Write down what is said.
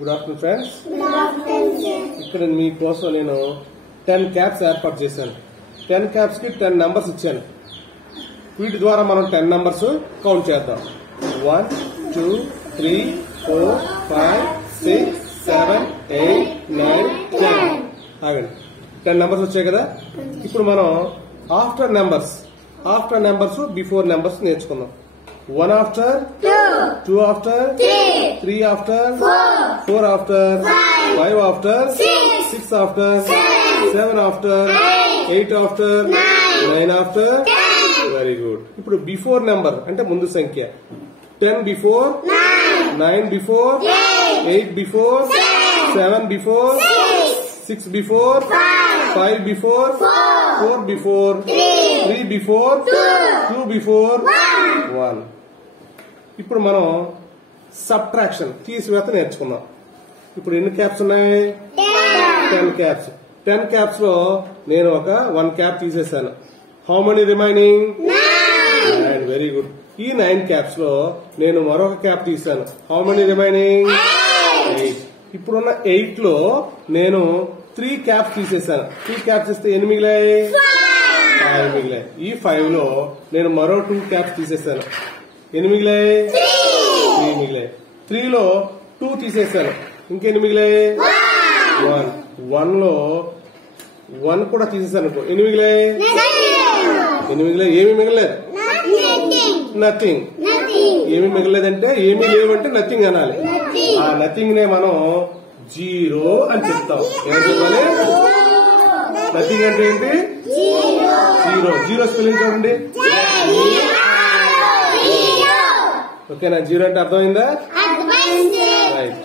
Good afternoon friends. ఇక్కడ మీకోసం నేను 10 క్యాప్స్ ఏర్పాటు చేశాను. 10 క్యాప్స్ కి 10 నంబర్స్ ఇచ్చాను. వీటి ద్వారా మనం 10 నంబర్స్ కౌంట్ చేద్దాం. 1 2 3 4 5 6 7 8 9 10. ఆగండి, 10 నంబర్స్ వచ్చాయి కదా. ఇప్పుడు మనం ఆఫ్టర్ నెంబర్స్ బిఫోర్ నెంబర్స్ నేర్చుకుందాం. 1 after 2 after 3 after 4 after 5 after 6 after 7 after 8 after 9 after. Very good. ఇప్పుడు బిఫోర్ నెంబర్ అంటే ముందు సంఖ్య. 10 before, 9 before, 8 before, 7 before, 6 before, 5 before, 4 before, 3 before, 2 before, 1. ఇప్పుడు మనం సబ్ట్రాక్షన్ తీసివేత నేర్చుకుందాం. ఇప్పుడు ఎన్ని క్యాప్స్ ఉన్నాయి? 10 క్యాప్స్. 10 క్యాప్స్ లో నేను ఒక 1 క్యాప్ తీసేసాను. How many remaining? 9. Very good. ఈ 9 క్యాప్స్ లో నేను మరొక క్యాప్ తీసాను. How many remaining? 8. ఇప్పుడున్న 8 లో నేను 3 క్యాప్స్ తీసేసాను. 3 క్యాప్స్ ఇస్తే ఎన్ని మిగిలాయి? 5 మిగిలాయి. ఈ 5 లో నేను మరో 2 క్యాప్స్ తీసేసాను. ఎన్ని మిగిలాయి? 3 మిగిలాయి. 3 లో 2 తీసేసాను. ఇంకెన్ని మిగిలాయి? 1 లో 1 కూడా తీసేసాను. ఎన్ని మిగిలాయి? ఏమి మిగలేదు? నథింగ్. ఏమి మిగలేదంటే ఏమీ లేవంటే నథింగ్ అనాలి. ఆ నథింగ్ నే మనం 0 అని చెప్తాం. ఏం చెప్పాలి? నథింగ్ అంటే ఏంటి? 0. 0 స్పెల్లింగ్ చూడండి. ఓకేనా? 0 అంటే అర్థమైందా? రైట్.